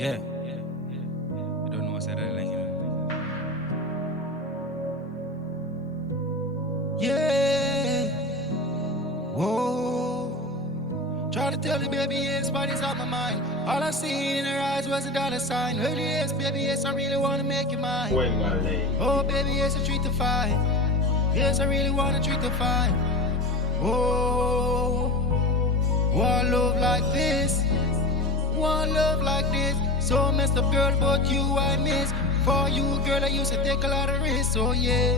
Yeah. I don't know what's that like, you know. Yeah. Whoa. Try to tell you, baby, yes, but it's on my mind. All I see in her eyes was a dollar sign. Really, yes, baby, yes, I really wanna make you mine. Dappa Laing. Oh, baby, yes, a treat to find. Yes, I really want a treat to find. Oh, one love like this. One love like this. So messed up, girl, but you I miss. For you, girl, I used to take a lot of risks. Oh, yeah.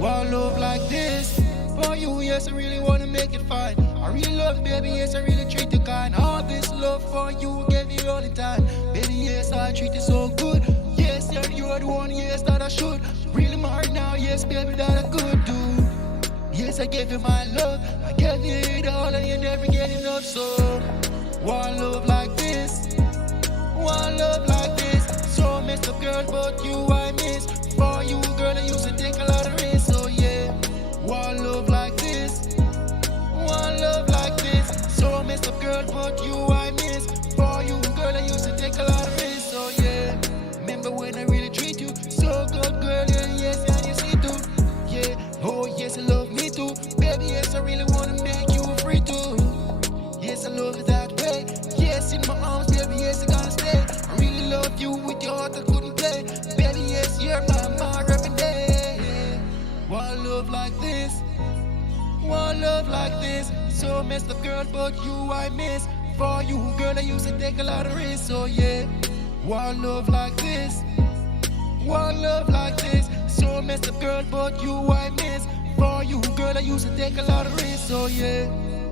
One love like this. For you, yes, I really wanna make it fine. I really love you, baby, yes, I really treat you kind. All this love for you gave you all the time. Baby, yes, I treat you so good. Yes, yeah, you're the one, yes, that I should. Really married now, yes, baby, that I could do. Yes, I gave you my love. I gave you it all and you never get enough. So, one love like this. One love like this. So messed up, girl, but you I miss. For you, girl, I used to take a lot of risks. So yeah, one love like this. One love like this. So messed up, girl, but you I miss. For you, girl, I used to take a lot of risks. So yeah, remember when I really treat you so good, girl? Yeah, yes, and you see too. Yeah, oh yes, I love me too, baby. Yes, I really wanna make you free too. Yes, I love it that way. Yes, in my arms, baby, yes, I gotta stay. I really love you with your heart I couldn't play. Baby, yes, you're my mind every day. One love like this. One love like this. So messed up, girl, but you I miss. For you, girl, I used to take a lot of risks. So yeah, one love like this. One love like this. So messed up, girl, but you I miss. For you, girl, I used to take a lot of risks. So yeah,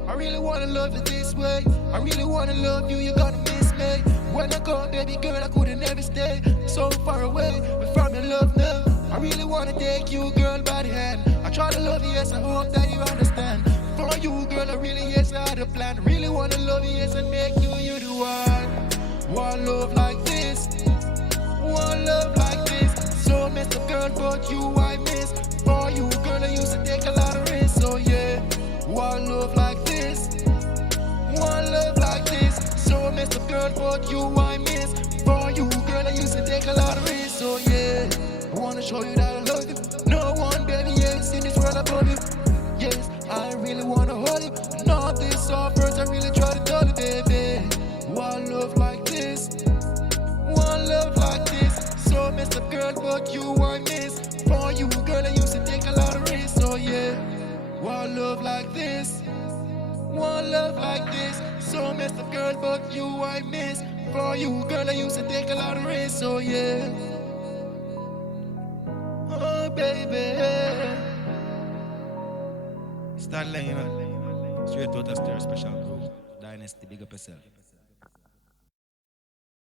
I really wanna love you this way. I really wanna love you, you gonna miss me. When I come, baby girl, I couldn't ever stay so far away from your love now. I really wanna take you, girl, by the hand. I try to love you, yes, I hope that you understand. For you, girl, I really, yes, I had a plan. Really wanna love you, yes, and make you the one. One love like this. One love like this. So messed up, girl, but you I miss. For you, girl, I used to take a lot of risks. So yeah, one love like this. One love like this. So messed up, girl, but you I miss. For you, girl, I used to take a lot of risks. So yeah, I wanna show you that I love you. No one, baby, yes, in this world above you. Yes, I really wanna hold you. And all this offers, I really try to tell you, baby. One love like this. One love like this. So messed up, girl, but you I miss. For you, girl, I used to take a lot of risks. So yeah, one love like this. One love like this. So messed up, girl, but you I miss. For you, girl, I used to take a lot of risks. So yeah, oh baby. Start laying, you know. Straight out of Stir Special Group. Dynasty, big up yourself.